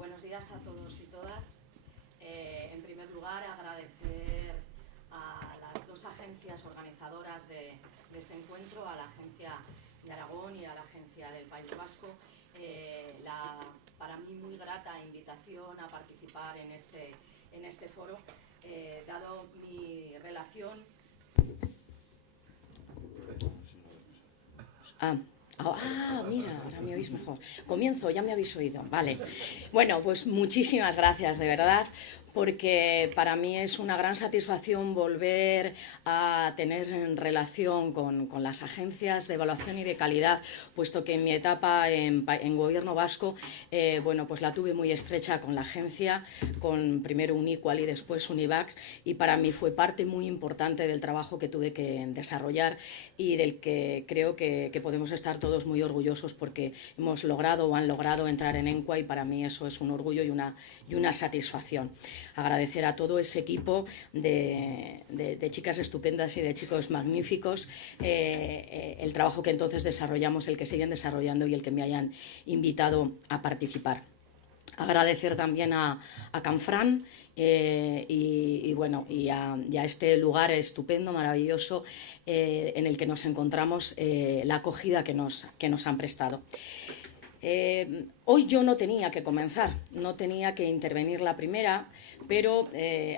Buenos días a todos y todas. En primer lugar, agradecer a las dos agencias organizadoras de este encuentro, a la Agencia de Aragón y a la Agencia del País Vasco, la para mí muy grata invitación a participar en este foro, dado mi relación. Mira, ahora me oís mejor. Comienzo, ya me habéis oído. Vale. Bueno, pues muchísimas gracias, de verdad, porque para mí es una gran satisfacción volver a tener relación con las agencias de evaluación y de calidad, puesto que en mi etapa en Gobierno vasco, bueno, pues la tuve muy estrecha con la agencia, con primero Uniqual y después Univax, y para mí fue parte muy importante del trabajo que tuve que desarrollar y del que creo que podemos estar todos muy orgullosos, porque hemos logrado o han logrado entrar en ENCUA, y para mí eso es un orgullo y una satisfacción. Agradecer a todo ese equipo de chicas estupendas y de chicos magníficos el trabajo que entonces desarrollamos, el que siguen desarrollando y el que me hayan invitado a participar. Agradecer también a Canfran bueno, y a este lugar estupendo, maravilloso, en el que nos encontramos, la acogida que nos han prestado. Hoy yo no tenía que comenzar, no tenía que intervenir la primera, pero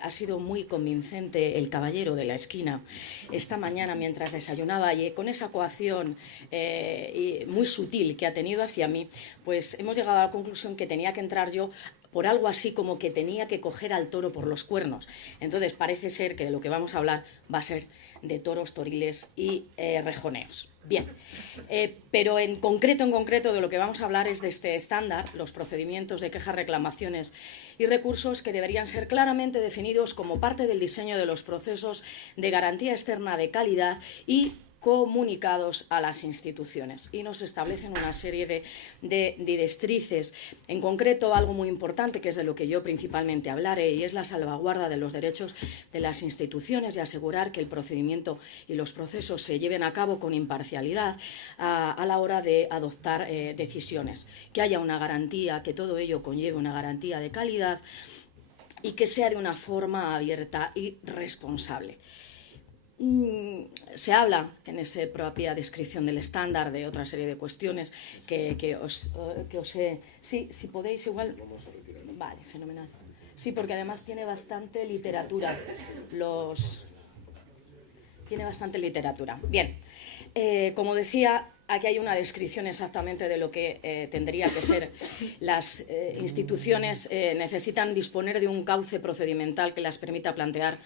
ha sido muy convincente el caballero de la esquina esta mañana mientras desayunaba, y con esa coacción muy sutil que ha tenido hacia mí, pues hemos llegado a la conclusión que tenía que entrar yo por algo así como que tenía que coger al toro por los cuernos. Entonces parece ser que de lo que vamos a hablar va a ser de toros, toriles y rejoneos. Bien, pero en concreto de lo que vamos a hablar es de este estándar, los procedimientos de quejas, reclamaciones y recursos, que deberían ser claramente definidos como parte del diseño de los procesos de garantía externa de calidad y comunicados a las instituciones, y nos establecen una serie de directrices. En concreto, algo muy importante, que es de lo que yo principalmente hablaré, y es la salvaguarda de los derechos de las instituciones y asegurar que el procedimiento y los procesos se lleven a cabo con imparcialidad a la hora de adoptar decisiones, que haya una garantía, que todo ello conlleve una garantía de calidad y que sea de una forma abierta y responsable. Se habla en esa propia descripción del estándar de otra serie de cuestiones que os he... Sí, si podéis igual... Vale, fenomenal. Sí, porque además tiene bastante literatura. Tiene bastante literatura. Bien, como decía, aquí hay una descripción exactamente de lo que tendría que ser. Las instituciones necesitan disponer de un cauce procedimental que las permita plantear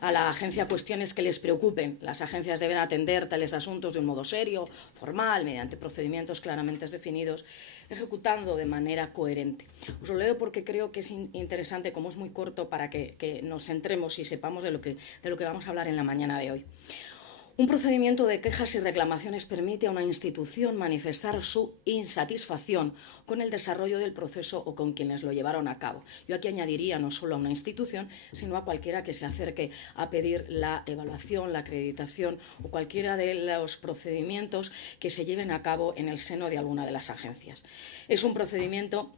a la agencia cuestiones que les preocupen. Las agencias deben atender tales asuntos de un modo serio, formal, mediante procedimientos claramente definidos, ejecutando de manera coherente. Os lo leo porque creo que es interesante, como es muy corto, para que nos centremos y sepamos de lo que vamos a hablar en la mañana de hoy. Un procedimiento de quejas y reclamaciones permite a una institución manifestar su insatisfacción con el desarrollo del proceso o con quienes lo llevaron a cabo. Yo aquí añadiría no solo a una institución, sino a cualquiera que se acerque a pedir la evaluación, la acreditación o cualquiera de los procedimientos que se lleven a cabo en el seno de alguna de las agencias. Es un procedimiento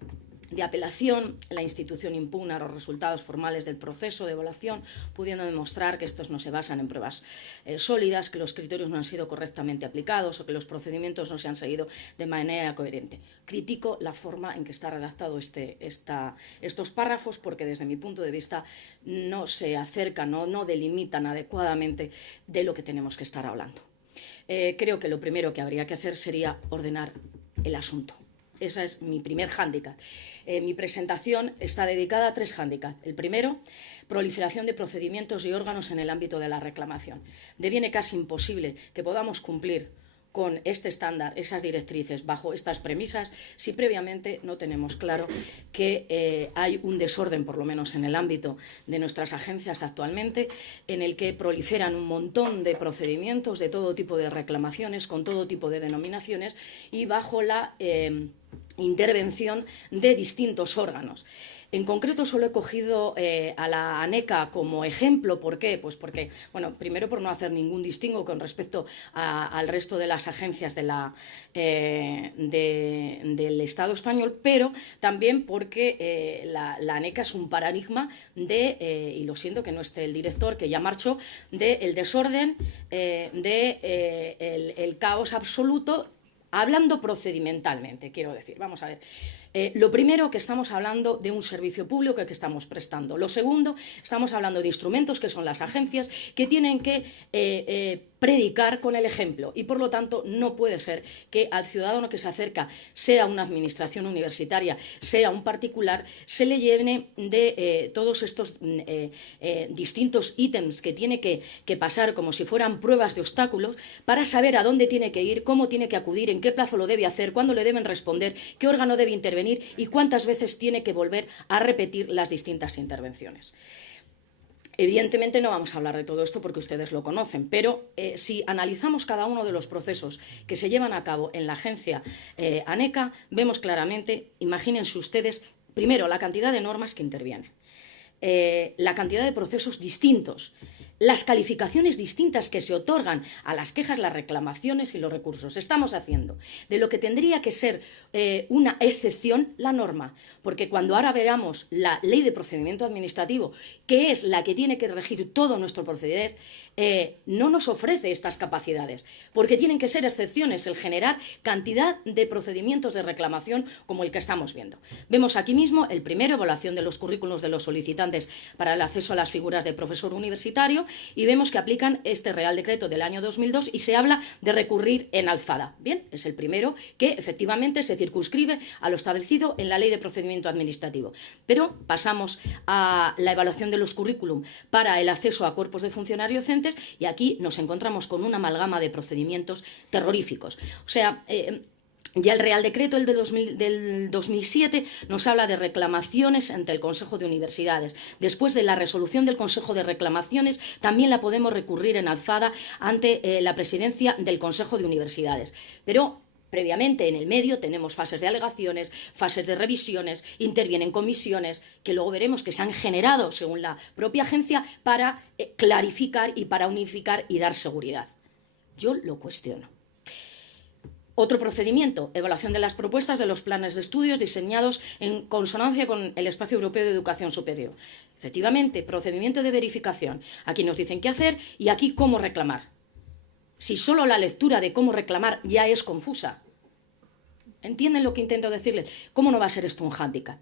de apelación. La institución impugna los resultados formales del proceso de evaluación, pudiendo demostrar que estos no se basan en pruebas sólidas, que los criterios no han sido correctamente aplicados o que los procedimientos no se han seguido de manera coherente. Critico la forma en que está redactado estos párrafos, porque desde mi punto de vista no se acercan, no delimitan adecuadamente de lo que tenemos que estar hablando. Creo que lo primero que habría que hacer sería ordenar el asunto. Ese es mi primer hándicap. Mi presentación está dedicada a 3 hándicaps. El primero, proliferación de procedimientos y órganos en el ámbito de la reclamación. Deviene casi imposible que podamos cumplir con este estándar, esas directrices, bajo estas premisas, si previamente no tenemos claro que hay un desorden, por lo menos en el ámbito de nuestras agencias actualmente, en el que proliferan un montón de procedimientos de todo tipo de reclamaciones, con todo tipo de denominaciones, y bajo la intervención de distintos órganos. En concreto, solo he cogido a la ANECA como ejemplo. ¿Por qué? Pues porque, bueno, primero por no hacer ningún distingo con respecto al resto de las agencias del Estado español, pero también porque la ANECA es un paradigma y lo siento que no esté el director, que ya marchó, del desorden, el caos absoluto, hablando procedimentalmente, quiero decir. Vamos a ver. Lo primero, que estamos hablando de un servicio público que estamos prestando. Lo segundo, estamos hablando de instrumentos que son las agencias, que tienen que predicar con el ejemplo, y por lo tanto no puede ser que al ciudadano que se acerca, sea una administración universitaria, sea un particular, se le llene de todos estos distintos ítems que tiene que pasar como si fueran pruebas de obstáculos para saber a dónde tiene que ir, cómo tiene que acudir, en qué plazo lo debe hacer, cuándo le deben responder, qué órgano debe intervenir y cuántas veces tiene que volver a repetir las distintas intervenciones. Evidentemente no vamos a hablar de todo esto porque ustedes lo conocen, pero si analizamos cada uno de los procesos que se llevan a cabo en la agencia ANECA, vemos claramente, imagínense ustedes, primero, la cantidad de normas que intervienen, la cantidad de procesos distintos, las calificaciones distintas que se otorgan a las quejas, las reclamaciones y los recursos. Estamos haciendo de lo que tendría que ser una excepción la norma, porque cuando ahora veamos la Ley de Procedimiento Administrativo, que es la que tiene que regir todo nuestro proceder, no nos ofrece estas capacidades, porque tienen que ser excepciones el generar cantidad de procedimientos de reclamación como el que estamos viendo. Vemos aquí mismo el primero, evaluación de los currículos de los solicitantes para el acceso a las figuras de profesor universitario, y vemos que aplican este Real Decreto del año 2002 y se habla de recurrir en alzada. Bien, es el primero que efectivamente se circunscribe a lo establecido en la Ley de Procedimiento Administrativo. Pero pasamos a la evaluación de los currículum para el acceso a cuerpos de funcionarios docentes, y aquí nos encontramos con una amalgama de procedimientos terroríficos. O sea, ya el Real Decreto, el del 2007, nos habla de reclamaciones ante el Consejo de Universidades. Después de la resolución del Consejo de Reclamaciones, también la podemos recurrir en alzada ante la presidencia del Consejo de Universidades. Pero previamente, en el medio, tenemos fases de alegaciones, fases de revisiones, intervienen comisiones, que luego veremos que se han generado, según la propia agencia, para clarificar y para unificar y dar seguridad. Yo lo cuestiono. Otro procedimiento, evaluación de las propuestas de los planes de estudios diseñados en consonancia con el Espacio Europeo de Educación Superior. Efectivamente, procedimiento de verificación. Aquí nos dicen qué hacer y aquí cómo reclamar. Si solo la lectura de cómo reclamar ya es confusa. ¿Entienden lo que intento decirles? ¿Cómo no va a ser esto un hándicap?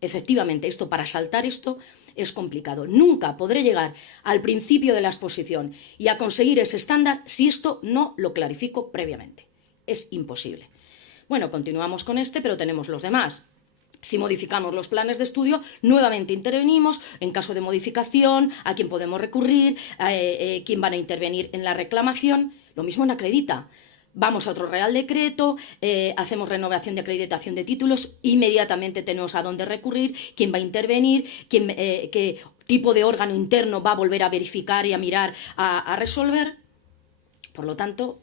Efectivamente, para saltar esto es complicado. Nunca podré llegar al principio de la exposición y a conseguir ese estándar si esto no lo clarifico previamente. Es imposible. Bueno, continuamos con pero tenemos los demás. Si modificamos los planes de estudio, nuevamente intervenimos en caso de modificación, a quién podemos recurrir, quién van a intervenir en la reclamación. Lo mismo en Acredita. Vamos a otro Real Decreto, hacemos renovación de acreditación de títulos, inmediatamente tenemos a dónde recurrir, quién va a intervenir, qué tipo de órgano interno va a volver a verificar y a mirar, a resolver. Por lo tanto,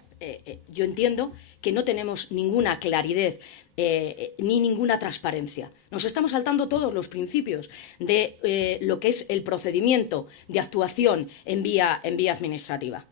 yo entiendo que no tenemos ninguna claridad ni ninguna transparencia. Nos estamos saltando todos los principios de lo que es el procedimiento de actuación en vía administrativa.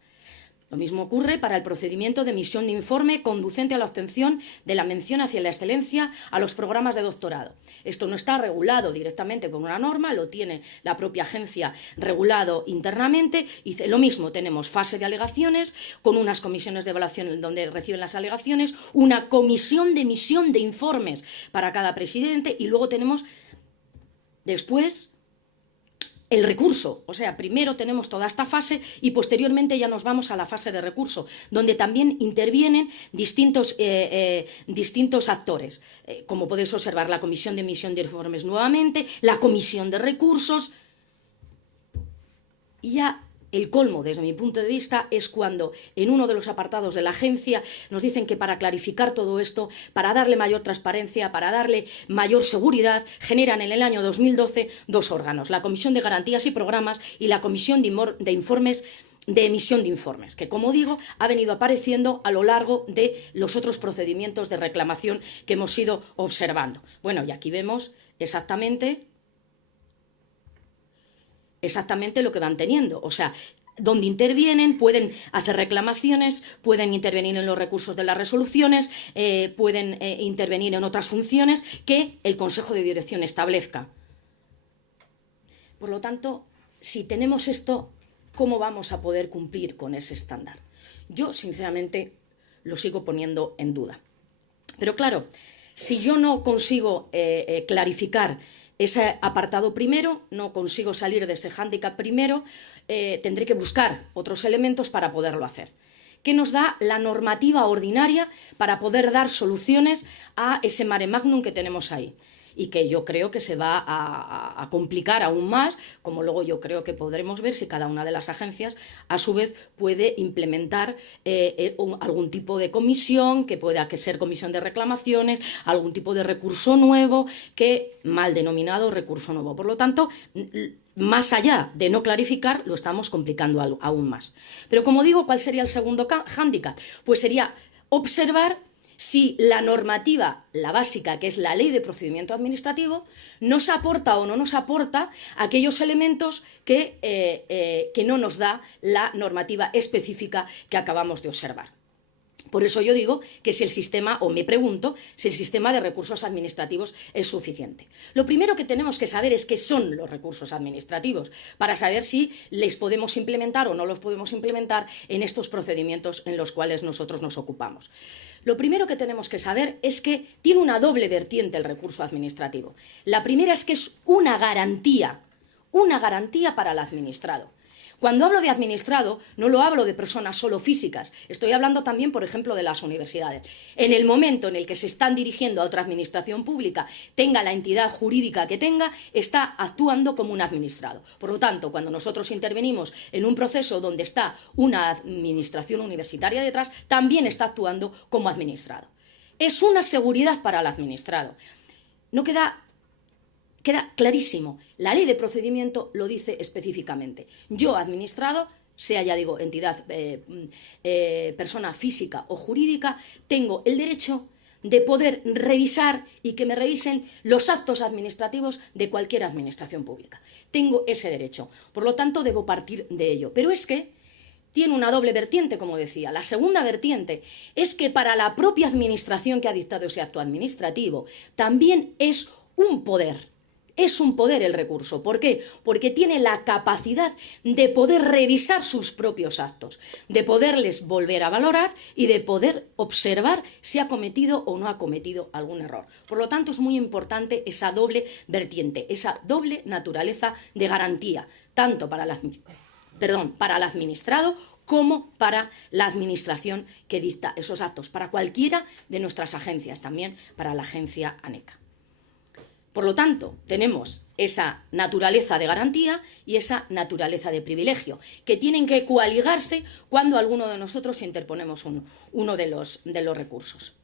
Lo mismo ocurre para el procedimiento de emisión de informe conducente a la obtención de la mención hacia la excelencia a los programas de doctorado. Esto no está regulado directamente con una norma, lo tiene la propia agencia regulado internamente, y lo mismo, tenemos fase de alegaciones con unas comisiones de evaluación donde reciben las alegaciones, una comisión de emisión de informes para cada presidente, y luego tenemos después el recurso. O sea, primero tenemos toda esta fase y posteriormente ya nos vamos a la fase de recurso, donde también intervienen distintos actores, como podéis observar, la comisión de emisión de informes nuevamente, la comisión de recursos. Y ya el colmo, desde mi punto de vista, es cuando en uno de los apartados de la agencia nos dicen que para clarificar todo esto, para darle mayor transparencia, para darle mayor seguridad, generan en el año 2012 dos órganos, la Comisión de Garantías y Programas y la Comisión de Informes de emisión de informes, que, como digo, ha venido apareciendo a lo largo de los otros procedimientos de reclamación que hemos ido observando. Bueno, y aquí vemos exactamente lo que van teniendo. O sea, donde intervienen, pueden hacer reclamaciones, pueden intervenir en los recursos de las resoluciones, pueden intervenir en otras funciones que el Consejo de Dirección establezca. Por lo tanto, si tenemos esto, ¿cómo vamos a poder cumplir con ese estándar? Yo, sinceramente, lo sigo poniendo en duda. Pero claro, si yo no consigo clarificar ese apartado primero, no consigo salir de ese hándicap primero, tendré que buscar otros elementos para poderlo hacer. ¿Qué nos da la normativa ordinaria para poder dar soluciones a ese mare magnum que tenemos ahí? Y que yo creo que se va a complicar aún más, como luego yo creo que podremos ver si cada una de las agencias, a su vez, puede implementar algún tipo de comisión, que pueda ser comisión de reclamaciones, algún tipo de recurso nuevo, que mal denominado recurso nuevo. Por lo tanto, más allá de no clarificar, lo estamos complicando aún más. Pero como digo, ¿cuál sería el segundo hándicap? Pues sería observar si la normativa, la básica, que es la Ley de Procedimiento Administrativo, nos aporta o no nos aporta aquellos elementos que no nos da la normativa específica que acabamos de observar. Por eso yo digo que si el sistema, o me pregunto, si el sistema de recursos administrativos es suficiente. Lo primero que tenemos que saber es qué son los recursos administrativos, para saber si les podemos implementar o no los podemos implementar en estos procedimientos en los cuales nosotros nos ocupamos. Lo primero que tenemos que saber es que tiene una doble vertiente el recurso administrativo. La primera es que es una garantía para el administrado. Cuando hablo de administrado, no lo hablo de personas solo físicas, estoy hablando también, por ejemplo, de las universidades. En el momento en el que se están dirigiendo a otra administración pública, tenga la entidad jurídica que tenga, está actuando como un administrado. Por lo tanto, cuando nosotros intervenimos en un proceso donde está una administración universitaria detrás, también está actuando como administrado. Es una seguridad para el administrado. No queda clarísimo. La Ley de Procedimiento lo dice específicamente. Yo, administrado, sea, ya digo, entidad, persona física o jurídica, tengo el derecho de poder revisar y que me revisen los actos administrativos de cualquier administración pública. Tengo ese derecho. Por lo tanto, debo partir de ello. Pero es que tiene una doble vertiente, como decía. La segunda vertiente es que para la propia administración que ha dictado ese acto administrativo también es un poder. Es un poder el recurso. ¿Por qué? Porque tiene la capacidad de poder revisar sus propios actos, de poderles volver a valorar y de poder observar si ha cometido o no ha cometido algún error. Por lo tanto, es muy importante esa doble vertiente, esa doble naturaleza de garantía, tanto para el administrado como para la administración que dicta esos actos, para cualquiera de nuestras agencias, también para la agencia ANECA. Por lo tanto, tenemos esa naturaleza de garantía y esa naturaleza de privilegio, que tienen que coaligarse cuando alguno de nosotros interponemos uno de los recursos.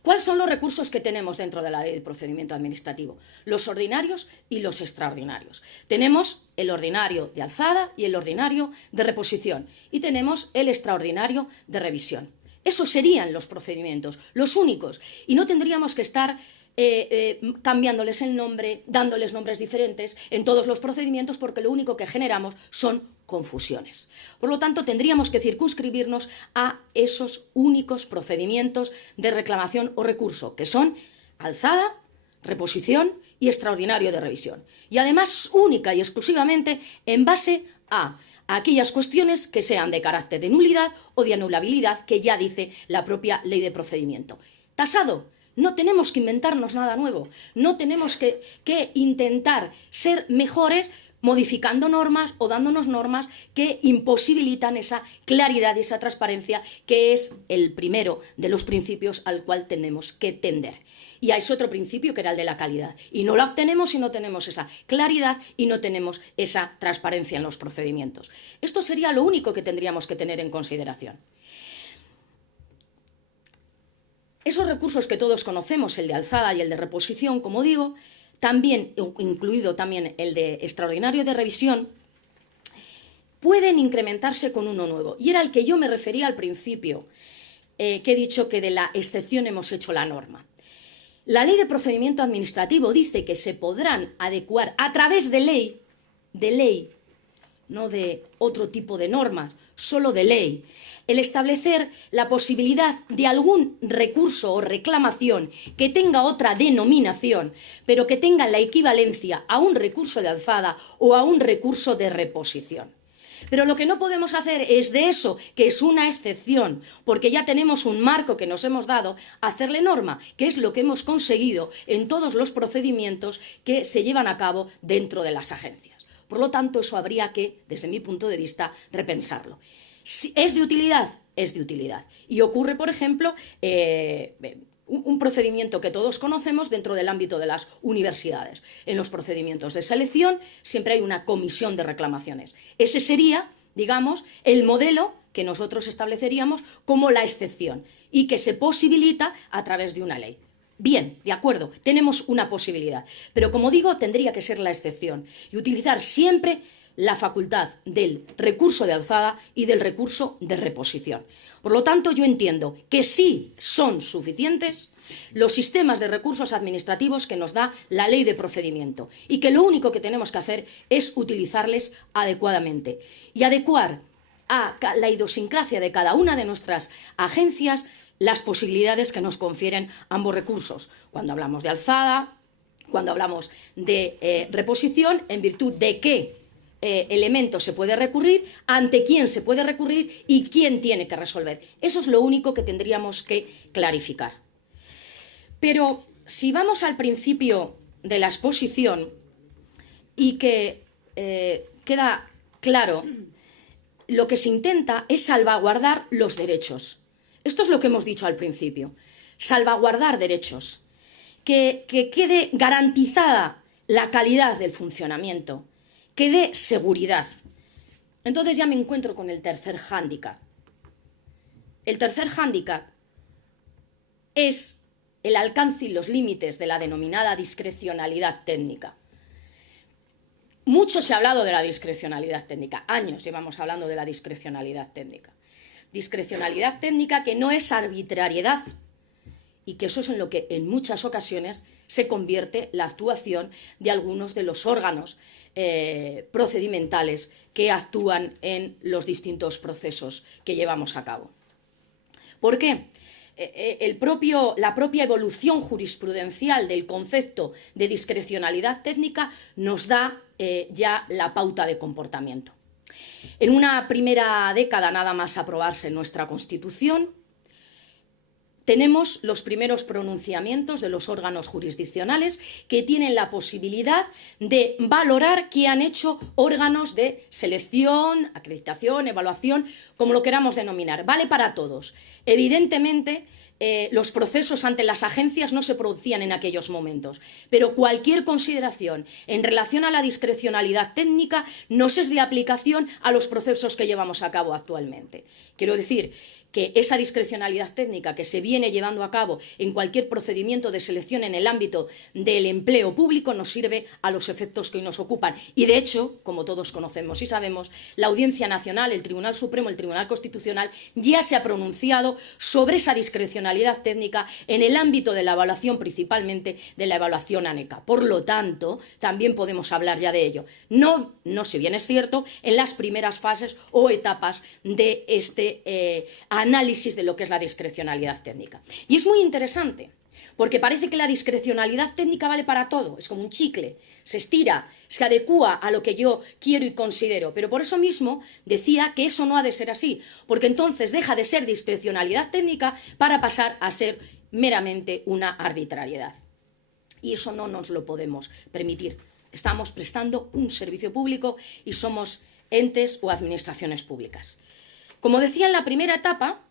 ¿Cuáles son los recursos que tenemos dentro de la Ley de Procedimiento Administrativo? Los ordinarios y los extraordinarios. Tenemos el ordinario de alzada y el ordinario de reposición, y tenemos el extraordinario de revisión. Esos serían los procedimientos, los únicos, y no tendríamos que estar cambiándoles el nombre, dándoles nombres diferentes en todos los procedimientos, porque lo único que generamos son confusiones. Por lo tanto, tendríamos que circunscribirnos a esos únicos procedimientos de reclamación o recurso, que son alzada, reposición y extraordinario de revisión. Y además, única y exclusivamente en base a aquellas cuestiones que sean de carácter de nulidad o de anulabilidad, que ya dice la propia Ley de Procedimiento. Tasado. No tenemos que inventarnos nada nuevo, no tenemos que intentar ser mejores modificando normas o dándonos normas que imposibilitan esa claridad y esa transparencia, que es el primero de los principios al cual tenemos que tender. Y hay otro principio, que era el de la calidad, y no la obtenemos si no tenemos esa claridad y no tenemos esa transparencia en los procedimientos. Esto sería lo único que tendríamos que tener en consideración. Esos recursos que todos conocemos, el de alzada y el de reposición, como digo, también, incluido también el de extraordinario de revisión, pueden incrementarse con uno nuevo. Y era al que yo me refería al principio, que he dicho que de la excepción hemos hecho la norma. La Ley de Procedimiento Administrativo dice que se podrán adecuar a través de ley, no de otro tipo de normas, solo de ley, el establecer la posibilidad de algún recurso o reclamación que tenga otra denominación, pero que tenga la equivalencia a un recurso de alzada o a un recurso de reposición. Pero lo que no podemos hacer es de eso, que es una excepción, porque ya tenemos un marco que nos hemos dado, hacerle norma, que es lo que hemos conseguido en todos los procedimientos que se llevan a cabo dentro de las agencias. Por lo tanto, eso habría que, desde mi punto de vista, repensarlo. Si ¿es de utilidad? Es de utilidad. Y ocurre, por ejemplo, un procedimiento que todos conocemos dentro del ámbito de las universidades. En los procedimientos de selección siempre hay una comisión de reclamaciones. Ese sería, digamos, el modelo que nosotros estableceríamos como la excepción y que se posibilita a través de una ley. Bien, de acuerdo, tenemos una posibilidad, pero como digo, tendría que ser la excepción y utilizar siempre la facultad del recurso de alzada y del recurso de reposición. Por lo tanto, yo entiendo que sí son suficientes los sistemas de recursos administrativos que nos da la Ley de Procedimiento y que lo único que tenemos que hacer es utilizarles adecuadamente y adecuar a la idiosincrasia de cada una de nuestras agencias las posibilidades que nos confieren ambos recursos. Cuando hablamos de alzada, cuando hablamos de reposición, en virtud de qué elemento se puede recurrir, ante quién se puede recurrir y quién tiene que resolver. Eso es lo único que tendríamos que clarificar. Pero si vamos al principio de la exposición y que queda claro, lo que se intenta es salvaguardar los derechos. Esto es lo que hemos dicho al principio, salvaguardar derechos, que quede garantizada la calidad del funcionamiento, que dé seguridad. Entonces ya me encuentro con el tercer hándicap. El tercer hándicap es el alcance y los límites de la denominada discrecionalidad técnica. Mucho se ha hablado de la discrecionalidad técnica, años llevamos hablando de la discrecionalidad técnica. Discrecionalidad técnica que no es arbitrariedad y que eso es en lo que en muchas ocasiones se convierte la actuación de algunos de los órganos procedimentales que actúan en los distintos procesos que llevamos a cabo. ¿Por qué? La propia evolución jurisprudencial del concepto de discrecionalidad técnica nos da ya la pauta de comportamiento. En una primera década, nada más aprobarse nuestra Constitución, tenemos los primeros pronunciamientos de los órganos jurisdiccionales que tienen la posibilidad de valorar qué han hecho órganos de selección, acreditación, evaluación, como lo queramos denominar. Vale para todos. Evidentemente, los procesos ante las agencias no se producían en aquellos momentos, pero cualquier consideración en relación a la discrecionalidad técnica nos es de aplicación a los procesos que llevamos a cabo actualmente. Quiero decir que esa discrecionalidad técnica que se viene llevando a cabo en cualquier procedimiento de selección en el ámbito del empleo público nos sirve a los efectos que hoy nos ocupan. Y de hecho, como todos conocemos y sabemos, la Audiencia Nacional, el Tribunal Supremo, el Tribunal Constitucional ya se ha pronunciado sobre esa discrecionalidad técnica en el ámbito de la evaluación, principalmente de la evaluación ANECA. Por lo tanto, también podemos hablar ya de ello. No si bien es cierto, en las primeras fases o etapas de este análisis de lo que es la discrecionalidad técnica. Y es muy interesante, porque parece que la discrecionalidad técnica vale para todo, es como un chicle, se estira, se adecúa a lo que yo quiero y considero, pero por eso mismo decía que eso no ha de ser así, porque entonces deja de ser discrecionalidad técnica para pasar a ser meramente una arbitrariedad. Y eso no nos lo podemos permitir. Estamos prestando un servicio público y somos entes o administraciones públicas. Como decía en la primera etapa,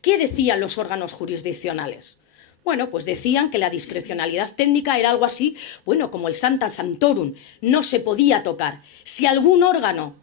¿qué decían los órganos jurisdiccionales? Bueno, pues decían que la discrecionalidad técnica era algo así, bueno, como el Sancta Sanctorum, no se podía tocar. Si algún órgano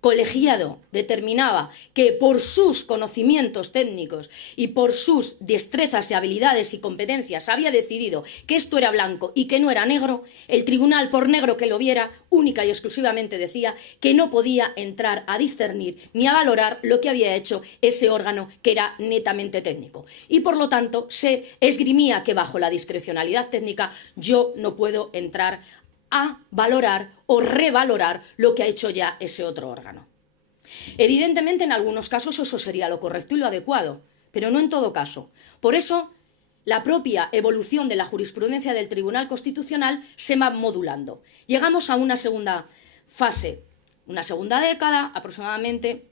colegiado determinaba que por sus conocimientos técnicos y por sus destrezas y habilidades y competencias había decidido que esto era blanco y que no era negro, el tribunal, por negro que lo viera, única y exclusivamente decía que no podía entrar a discernir ni a valorar lo que había hecho ese órgano que era netamente técnico. Y por lo tanto se esgrimía que bajo la discrecionalidad técnica yo no puedo entrar a valorar o revalorar lo que ha hecho ya ese otro órgano. Evidentemente, en algunos casos eso sería lo correcto y lo adecuado, pero no en todo caso. Por eso, la propia evolución de la jurisprudencia del Tribunal Constitucional se va modulando. Llegamos a una segunda fase, una segunda década aproximadamente,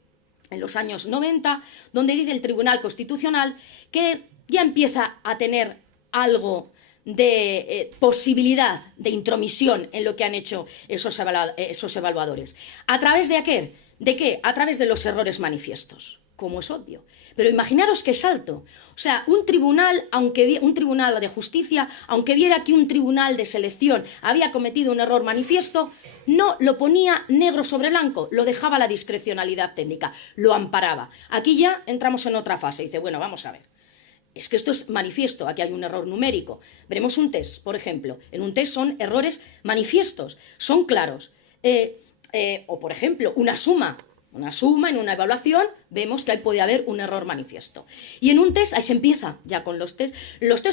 en los años 90, donde dice el Tribunal Constitucional que ya empieza a tener algo de posibilidad de intromisión en lo que han hecho esos evaluadores. ¿A través de qué? ¿De qué? A través de los errores manifiestos, como es obvio. Pero imaginaros qué salto. O sea, un tribunal de justicia, aunque viera que un tribunal de selección había cometido un error manifiesto, no lo ponía negro sobre blanco, lo dejaba a la discrecionalidad técnica, lo amparaba. Aquí ya entramos en otra fase. Dice, bueno, vamos a ver. Es que esto es manifiesto, aquí hay un error numérico. Veremos un test, por ejemplo. En un test son errores manifiestos, son claros. O, por ejemplo, una suma en una evaluación, vemos que ahí puede haber un error manifiesto. Y en un test, ahí se empieza ya con los test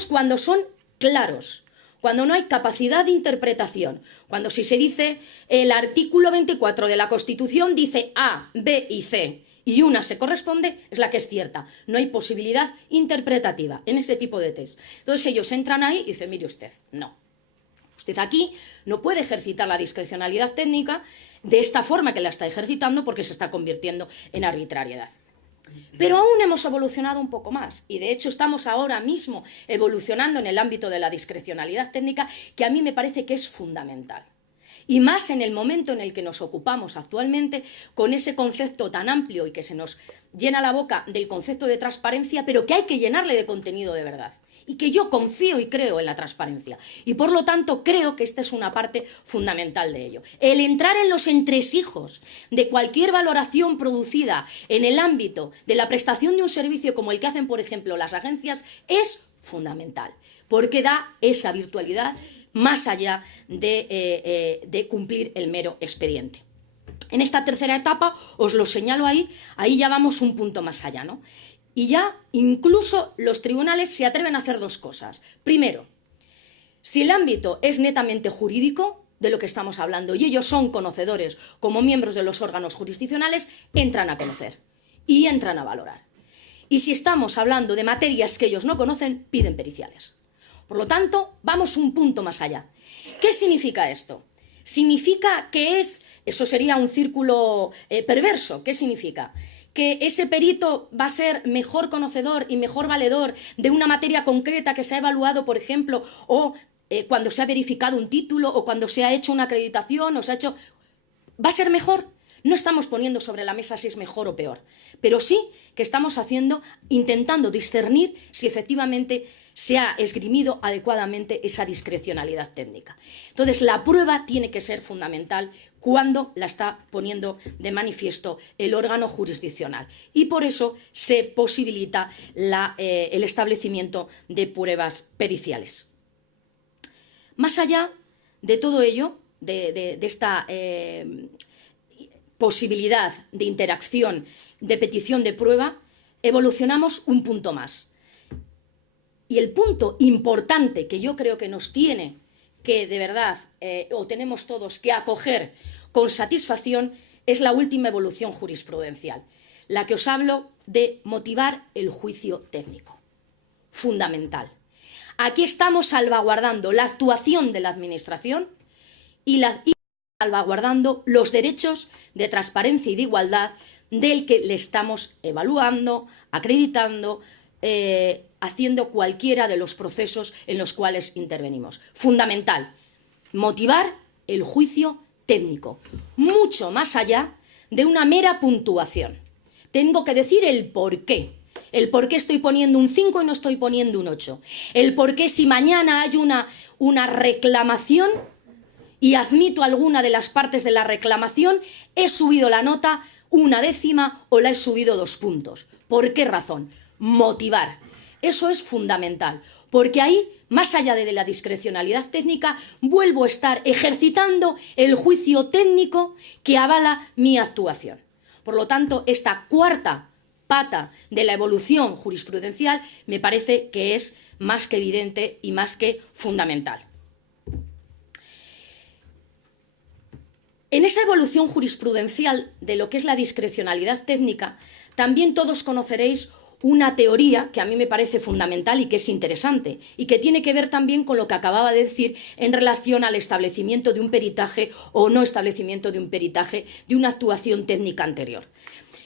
cuando son claros, cuando no hay capacidad de interpretación, cuando si se dice el artículo 24 de la Constitución dice A, B y C, y una se corresponde, es la que es cierta. No hay posibilidad interpretativa en ese tipo de test. Entonces ellos entran ahí y dicen, mire usted, no. Usted aquí no puede ejercitar la discrecionalidad técnica de esta forma que la está ejercitando porque se está convirtiendo en arbitrariedad. Pero aún hemos evolucionado un poco más y de hecho estamos ahora mismo evolucionando en el ámbito de la discrecionalidad técnica, que a mí me parece que es fundamental. Y más en el momento en el que nos ocupamos actualmente con ese concepto tan amplio y que se nos llena la boca del concepto de transparencia, pero que hay que llenarle de contenido de verdad. Y que yo confío y creo en la transparencia. Y por lo tanto creo que esta es una parte fundamental de ello. El entrar en los entresijos de cualquier valoración producida en el ámbito de la prestación de un servicio como el que hacen, por ejemplo, las agencias, es fundamental. Porque da esa virtualidad más allá de cumplir el mero expediente. En esta tercera etapa, os lo señalo ahí ya vamos un punto más allá, ¿no? Y ya incluso los tribunales se atreven a hacer dos cosas. Primero, si el ámbito es netamente jurídico, de lo que estamos hablando, y ellos son conocedores como miembros de los órganos jurisdiccionales, entran a conocer y entran a valorar. Y si estamos hablando de materias que ellos no conocen, piden periciales. Por lo tanto, vamos un punto más allá. ¿Qué significa esto? Significa que eso sería un círculo perverso. ¿Qué significa? Que ese perito va a ser mejor conocedor y mejor valedor de una materia concreta que se ha evaluado, por ejemplo, o cuando se ha verificado un título, o cuando se ha hecho una acreditación, o se ha hecho... ¿Va a ser mejor? No estamos poniendo sobre la mesa si es mejor o peor, pero sí que estamos intentando discernir si efectivamente se ha esgrimido adecuadamente esa discrecionalidad técnica. Entonces, la prueba tiene que ser fundamental cuando la está poniendo de manifiesto el órgano jurisdiccional. Y por eso se posibilita el establecimiento de pruebas periciales. Más allá de todo ello, de esta posibilidad de interacción, de petición de prueba, evolucionamos un punto más. Y el punto importante que yo creo que nos tiene que, de verdad, o tenemos todos que acoger con satisfacción, es la última evolución jurisprudencial, la que os hablo de motivar el juicio técnico. Fundamental. Aquí estamos salvaguardando la actuación de la Administración y salvaguardando los derechos de transparencia y de igualdad del que le estamos evaluando, acreditando, haciendo cualquiera de los procesos en los cuales intervenimos. Fundamental, motivar el juicio técnico, mucho más allá de una mera puntuación. Tengo que decir el por qué estoy poniendo un 5 y no estoy poniendo un 8, el por qué si mañana hay una reclamación y admito alguna de las partes de la reclamación, he subido la nota 1/10 o la he subido 2 puntos. ¿Por qué razón? Motivar. Eso es fundamental, porque ahí, más allá de la discrecionalidad técnica, vuelvo a estar ejercitando el juicio técnico que avala mi actuación. Por lo tanto, esta cuarta pata de la evolución jurisprudencial me parece que es más que evidente y más que fundamental. En esa evolución jurisprudencial de lo que es la discrecionalidad técnica, también todos conoceréis una teoría que a mí me parece fundamental y que es interesante y que tiene que ver también con lo que acababa de decir en relación al establecimiento de un peritaje o no establecimiento de un peritaje de una actuación técnica anterior.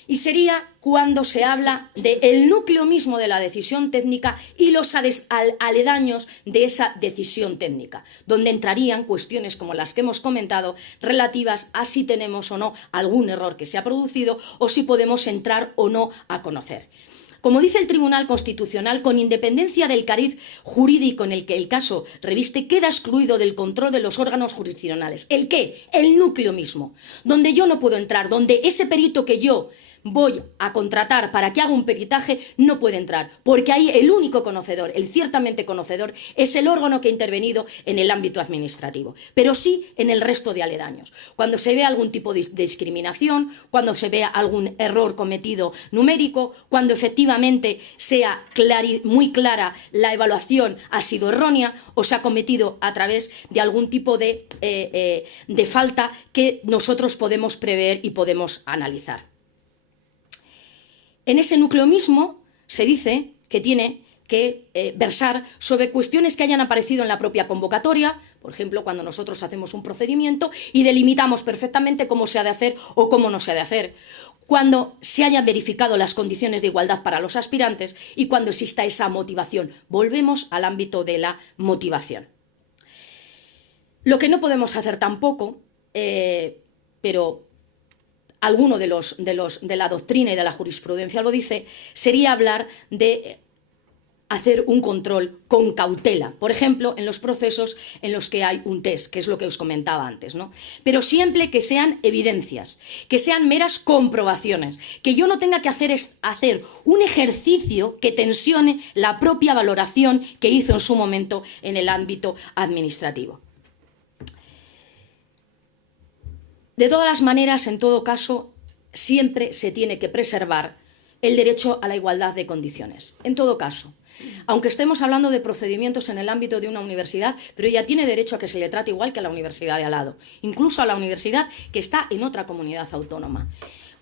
Y sería cuando se habla del núcleo mismo de la decisión técnica y los aledaños de esa decisión técnica, donde entrarían cuestiones como las que hemos comentado relativas a si tenemos o no algún error que se ha producido o si podemos entrar o no a conocer. Como dice el Tribunal Constitucional, con independencia del cariz jurídico en el que el caso reviste, queda excluido del control de los órganos jurisdiccionales. ¿El qué? El núcleo mismo, donde yo no puedo entrar, donde ese perito que yo voy a contratar para que haga un peritaje no puede entrar, porque ahí el único conocedor, el ciertamente conocedor, es el órgano que ha intervenido en el ámbito administrativo, pero sí en el resto de aledaños. Cuando se ve algún tipo de discriminación, cuando se vea algún error cometido numérico, cuando efectivamente sea muy clara la evaluación ha sido errónea o se ha cometido a través de algún tipo de falta que nosotros podemos prever y podemos analizar. En ese núcleo mismo se dice que tiene que versar sobre cuestiones que hayan aparecido en la propia convocatoria, por ejemplo, cuando nosotros hacemos un procedimiento y delimitamos perfectamente cómo se ha de hacer o cómo no se ha de hacer, cuando se hayan verificado las condiciones de igualdad para los aspirantes y cuando exista esa motivación. Volvemos al ámbito de la motivación. Lo que no podemos hacer tampoco, pero alguno de la doctrina y de la jurisprudencia lo dice, sería hablar de hacer un control con cautela, por ejemplo, en los procesos en los que hay un test, que es lo que os comentaba antes, ¿no? Pero siempre que sean evidencias, que sean meras comprobaciones, que yo no tenga que hacer un ejercicio que tensione la propia valoración que hizo en su momento en el ámbito administrativo. De todas las maneras, en todo caso, siempre se tiene que preservar el derecho a la igualdad de condiciones. En todo caso, aunque estemos hablando de procedimientos en el ámbito de una universidad, pero ella tiene derecho a que se le trate igual que a la universidad de al lado, incluso a la universidad que está en otra comunidad autónoma.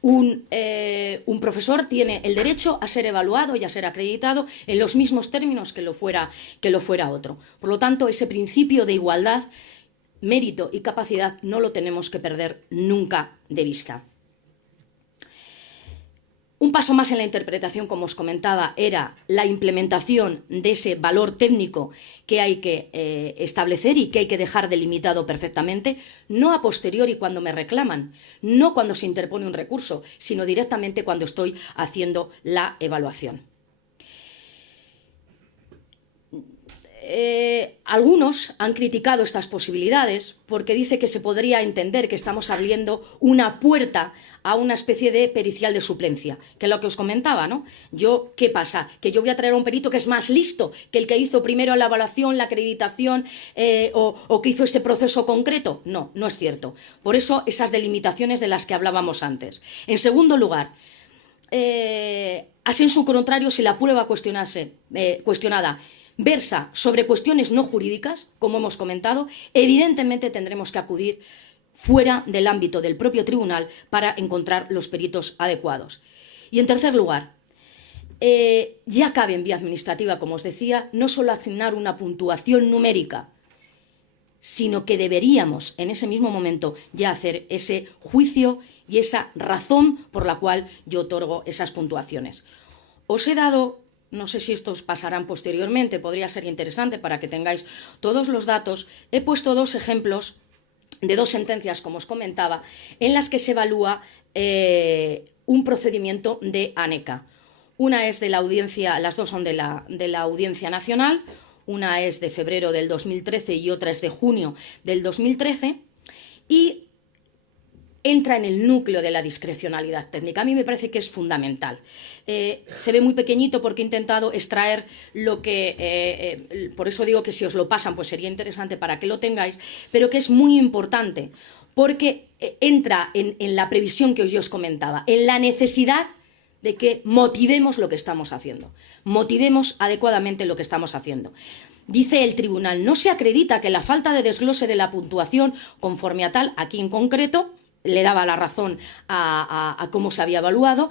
Un profesor tiene el derecho a ser evaluado y a ser acreditado en los mismos términos que lo fuera otro. Por lo tanto, ese principio de igualdad, mérito y capacidad no lo tenemos que perder nunca de vista. Un paso más en la interpretación, como os comentaba, era la implementación de ese valor técnico que hay que establecer y que hay que dejar delimitado perfectamente, no a posteriori cuando me reclaman, no cuando se interpone un recurso, sino directamente cuando estoy haciendo la evaluación. Algunos han criticado estas posibilidades porque dice que se podría entender que estamos abriendo una puerta a una especie de pericial de suplencia, que es lo que os comentaba, ¿no? ¿Qué pasa? ¿Que yo voy a traer a un perito que es más listo que el que hizo primero la evaluación, la acreditación o que hizo ese proceso concreto? No, no es cierto. Por eso esas delimitaciones de las que hablábamos antes. En segundo lugar, así en su contrario, si la prueba cuestionada versa sobre cuestiones no jurídicas, como hemos comentado, evidentemente tendremos que acudir fuera del ámbito del propio tribunal para encontrar los peritos adecuados. Y en tercer lugar, ya cabe en vía administrativa, como os decía, no solo asignar una puntuación numérica, sino que deberíamos en ese mismo momento ya hacer ese juicio y esa razón por la cual yo otorgo esas puntuaciones. Os he dado, no sé si estos pasarán posteriormente, podría ser interesante para que tengáis todos los datos, he puesto dos ejemplos de dos sentencias, como os comentaba, en las que se evalúa un procedimiento de ANECA. Una es de la audiencia, las dos son de la Audiencia Nacional, una es de febrero del 2013 y otra es de junio del 2013, y entra en el núcleo de la discrecionalidad técnica. A mí me parece que es fundamental. Se ve muy pequeñito porque he intentado extraer lo que... por eso digo que si os lo pasan, pues sería interesante para que lo tengáis, pero que es muy importante, porque entra en la previsión que yo os comentaba, en la necesidad de que motivemos lo que estamos haciendo, motivemos adecuadamente lo que estamos haciendo. Dice el tribunal, no se acredita que la falta de desglose de la puntuación conforme a tal, aquí en concreto, le daba la razón a cómo se había evaluado,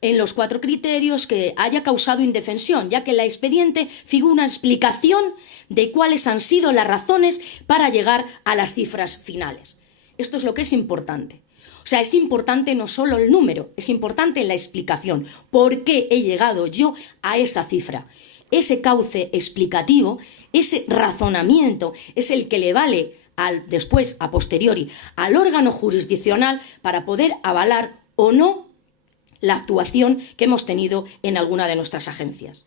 en los 4 criterios que haya causado indefensión, ya que en el expediente figura una explicación de cuáles han sido las razones para llegar a las cifras finales. Esto es lo que es importante. O sea, es importante no solo el número, es importante la explicación. ¿Por qué he llegado yo a esa cifra? Ese cauce explicativo, ese razonamiento, es el que le vale después, a posteriori, al órgano jurisdiccional para poder avalar o no la actuación que hemos tenido en alguna de nuestras agencias.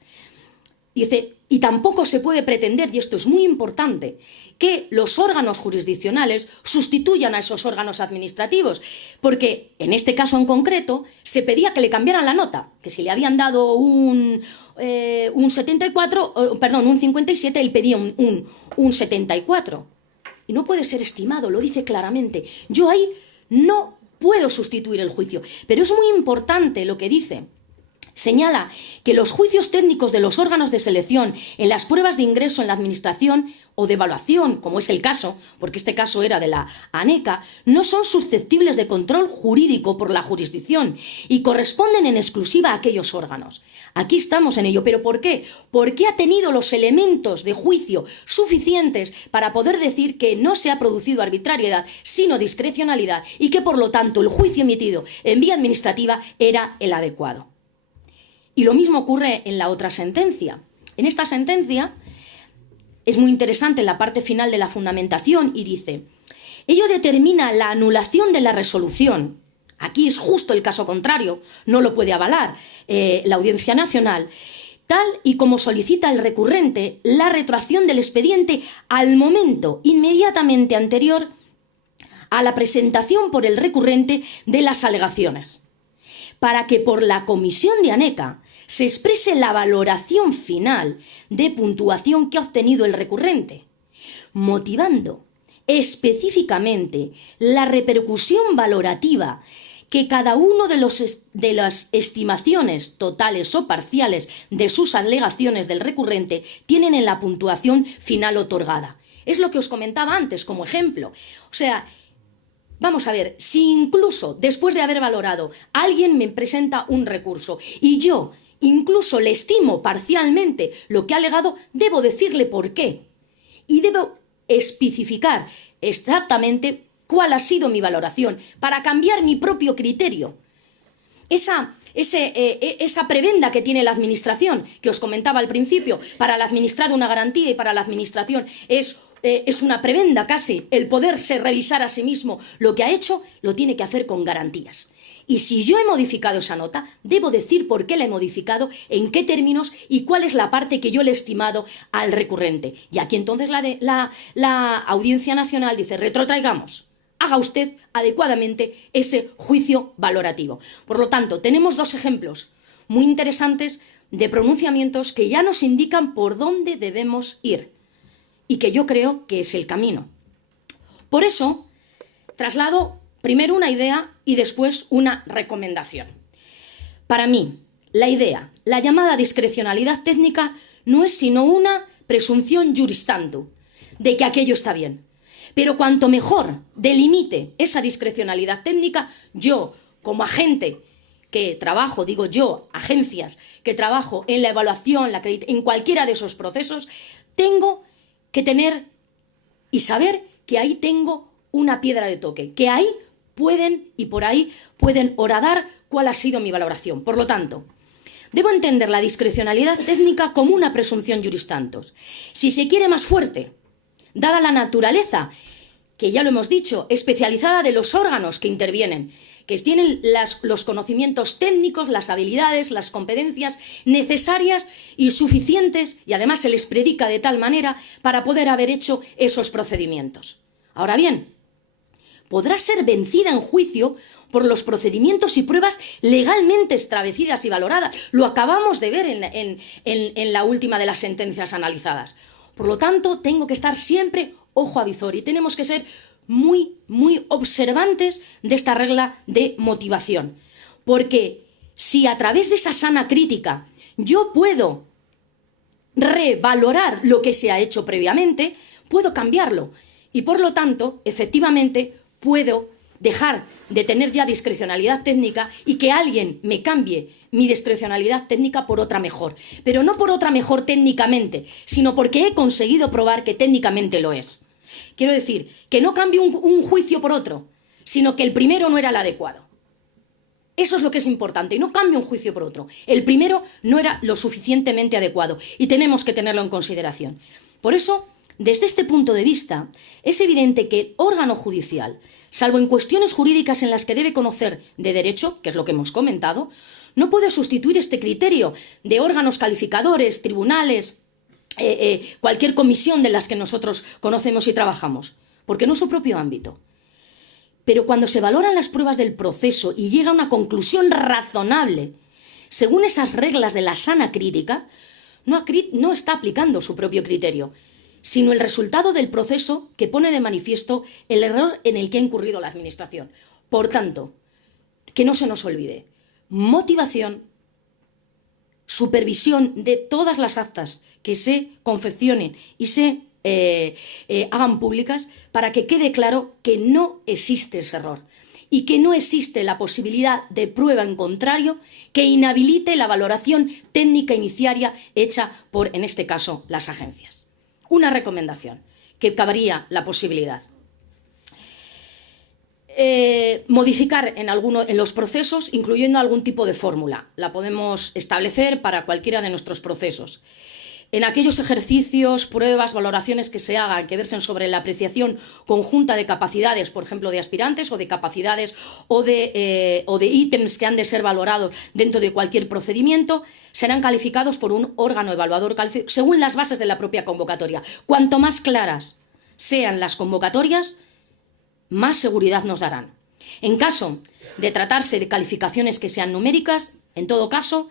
Dice, y tampoco se puede pretender, y esto es muy importante, que los órganos jurisdiccionales sustituyan a esos órganos administrativos, porque en este caso en concreto se pedía que le cambiaran la nota, que si le habían dado un 57, él pedía un 74. Y no puede ser estimado, lo dice claramente. Yo ahí no puedo sustituir el juicio, pero es muy importante lo que dice. Señala que los juicios técnicos de los órganos de selección en las pruebas de ingreso en la administración o de evaluación, como es el caso, porque este caso era de la ANECA, no son susceptibles de control jurídico por la jurisdicción y corresponden en exclusiva a aquellos órganos. Aquí estamos en ello, ¿pero por qué? Porque ha tenido los elementos de juicio suficientes para poder decir que no se ha producido arbitrariedad, sino discrecionalidad, y que por lo tanto el juicio emitido en vía administrativa era el adecuado. Y lo mismo ocurre en la otra sentencia. En esta sentencia es muy interesante en la parte final de la fundamentación y dice, ello determina la anulación de la resolución. Aquí es justo el caso contrario, no lo puede avalar la Audiencia Nacional, tal y como solicita el recurrente la retroacción del expediente al momento inmediatamente anterior a la presentación por el recurrente de las alegaciones, para que por la comisión de ANECA se exprese la valoración final de puntuación que ha obtenido el recurrente, motivando específicamente la repercusión valorativa que cada uno de las estimaciones totales o parciales de sus alegaciones del recurrente tienen en la puntuación final otorgada. Es lo que os comentaba antes como ejemplo. O sea, vamos a ver, si incluso después de haber valorado alguien me presenta un recurso y yo incluso le estimo parcialmente lo que ha alegado, debo decirle por qué y debo especificar exactamente cuál ha sido mi valoración para cambiar mi propio criterio. Esa prebenda que tiene la administración, que os comentaba al principio, para el administrado una garantía y para la administración es una prebenda casi, el poderse revisar a sí mismo lo que ha hecho, lo tiene que hacer con garantías. Y si yo he modificado esa nota, debo decir por qué la he modificado, en qué términos y cuál es la parte que yo le he estimado al recurrente. Y aquí entonces la Audiencia Nacional dice, retrotraigamos, haga usted adecuadamente ese juicio valorativo. Por lo tanto, tenemos 2 ejemplos muy interesantes de pronunciamientos que ya nos indican por dónde debemos ir y que yo creo que es el camino. Por eso, traslado primero una idea y después una recomendación. Para mí, la idea, la llamada discrecionalidad técnica, no es sino una presunción juris tanto de que aquello está bien. Pero cuanto mejor delimite esa discrecionalidad técnica, yo, como agente que trabajo, digo yo, agencias que trabajo en la evaluación, en cualquiera de esos procesos, tengo que tener y saber que ahí tengo una piedra de toque, que ahí pueden y por ahí pueden horadar cuál ha sido mi valoración. Por lo tanto, debo entender la discrecionalidad técnica como una presunción juris tantos. Si se quiere más fuerte, dada la naturaleza que ya lo hemos dicho, especializada de los órganos que intervienen, que tienen los conocimientos técnicos, las habilidades, las competencias necesarias y suficientes, y además se les predica de tal manera para poder haber hecho esos procedimientos. Ahora bien, podrá ser vencida en juicio por los procedimientos y pruebas legalmente establecidas y valoradas. Lo acabamos de ver en la última de las sentencias analizadas. Por lo tanto, tengo que estar siempre ojo a visor y tenemos que ser muy, muy observantes de esta regla de motivación. Porque si a través de esa sana crítica yo puedo revalorar lo que se ha hecho previamente, puedo cambiarlo. Y por lo tanto, efectivamente, puedo dejar de tener ya discrecionalidad técnica y que alguien me cambie mi discrecionalidad técnica por otra mejor. Pero no por otra mejor técnicamente, sino porque he conseguido probar que técnicamente lo es. Quiero decir, que no cambie un juicio por otro, sino que el primero no era el adecuado. Eso es lo que es importante, y no cambie un juicio por otro. El primero no era lo suficientemente adecuado y tenemos que tenerlo en consideración. Por eso, desde este punto de vista, es evidente que el órgano judicial, salvo en cuestiones jurídicas en las que debe conocer de derecho, que es lo que hemos comentado, no puede sustituir este criterio de órganos calificadores, tribunales, cualquier comisión de las que nosotros conocemos y trabajamos, porque no es su propio ámbito. Pero cuando se valoran las pruebas del proceso y llega a una conclusión razonable, según esas reglas de la sana crítica, no está aplicando su propio criterio, sino el resultado del proceso que pone de manifiesto el error en el que ha incurrido la Administración. Por tanto, que no se nos olvide, motivación, supervisión de todas las actas que se confeccionen y se hagan públicas para que quede claro que no existe ese error y que no existe la posibilidad de prueba en contrario que inhabilite la valoración técnica iniciaria hecha por, en este caso, las agencias. Una recomendación, que cabría la posibilidad. Modificar en los procesos, incluyendo algún tipo de fórmula. La podemos establecer para cualquiera de nuestros procesos. En aquellos ejercicios, pruebas, valoraciones que se hagan, que versen sobre la apreciación conjunta de capacidades, por ejemplo, de aspirantes o de capacidades o de ítems que han de ser valorados dentro de cualquier procedimiento, serán calificados por un órgano evaluador según las bases de la propia convocatoria. Cuanto más claras sean las convocatorias, más seguridad nos darán. En caso de tratarse de calificaciones que sean numéricas, en todo caso,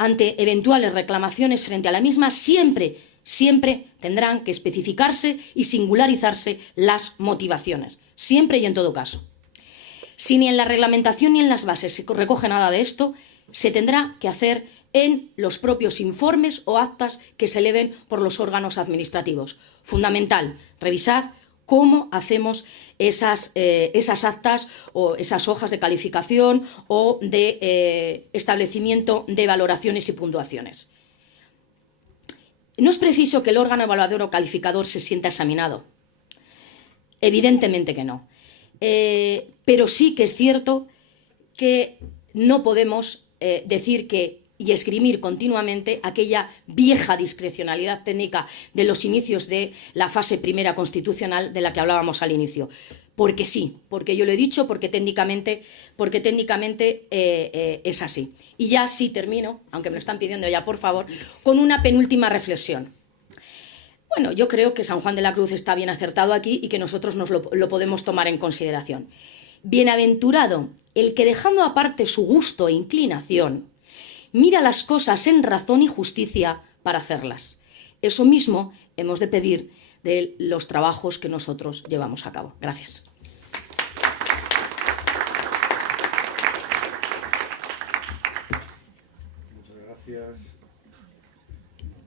ante eventuales reclamaciones frente a la misma, siempre tendrán que especificarse y singularizarse las motivaciones, siempre y en todo caso. Si ni en la reglamentación ni en las bases se recoge nada de esto, se tendrá que hacer en los propios informes o actas que se eleven por los órganos administrativos. Fundamental, revisad cómo hacemos esas actas o esas hojas de calificación o de establecimiento de valoraciones y puntuaciones. No es preciso que el órgano evaluador o calificador se sienta examinado. Evidentemente que no. Pero sí que es cierto que no podemos decir y esgrimir continuamente aquella vieja discrecionalidad técnica de los inicios de la fase primera constitucional de la que hablábamos al inicio. Porque sí, porque yo lo he dicho, porque técnicamente es así. Y ya sí termino, aunque me lo están pidiendo ya, por favor, con una penúltima reflexión. Bueno, yo creo que San Juan de la Cruz está bien acertado aquí y que nosotros lo podemos tomar en consideración. Bienaventurado el que, dejando aparte su gusto e inclinación, mira las cosas en razón y justicia para hacerlas. Eso mismo hemos de pedir de los trabajos que nosotros llevamos a cabo. Gracias.